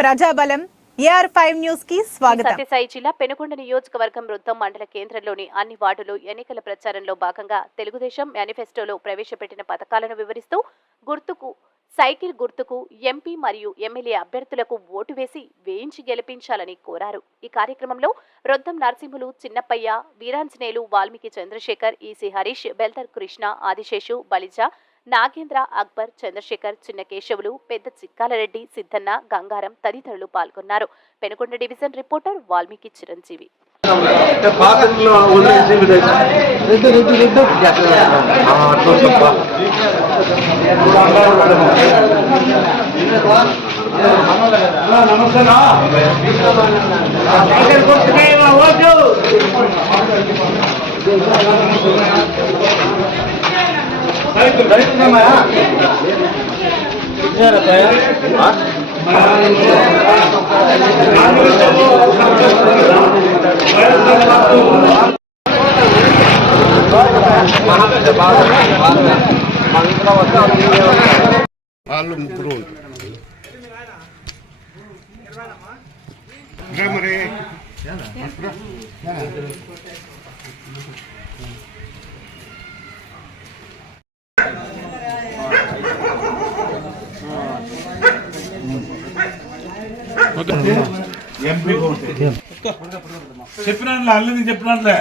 ప్రజాబలం AR5 news కి స్వాగతం. సత్యసాయి జిల్లా పెనుకొండ నియోజకవర్గం వృత్తం మండల కేంద్రంలోని అన్ని వార్డులు ఎన్నికల ప్రచారంలో భాగంగా తెలుగుదేశం మేనిఫెస్టోలో ప్రవేశపెట్టిన పథకాలను వివరిస్తూ సైకిల్ గుర్తుకు ఎంపీ మరియు ఎమ్మెల్యే అభ్యర్థులకు ఓటు వేయించి గెలిపించాలని కోరారు. ఈ కార్యక్రమంలో రొద్దం నరసింహులు, చిన్నప్పయ్య, వీరాంజనేయులు, వాల్మీకి చంద్రశేఖర్, ఈసీ హరీష్, బెల్తర్ కృష్ణ, ఆదిశేషు, బలిజ, నాగేంద్ర, అక్బర్, చంద్రశేఖర్, చిన్న కేశవులు, పెద్ద చిక్కాలరెడ్డి, సిద్ధన్న, గంగారం తదితరులు పాల్గొన్నారు. Penukonda division reporter Valmiki Chiranjeevi. వాళ్ళు ముగ్గురు మరి చెప్పినా అల్లని చెప్పినట్లే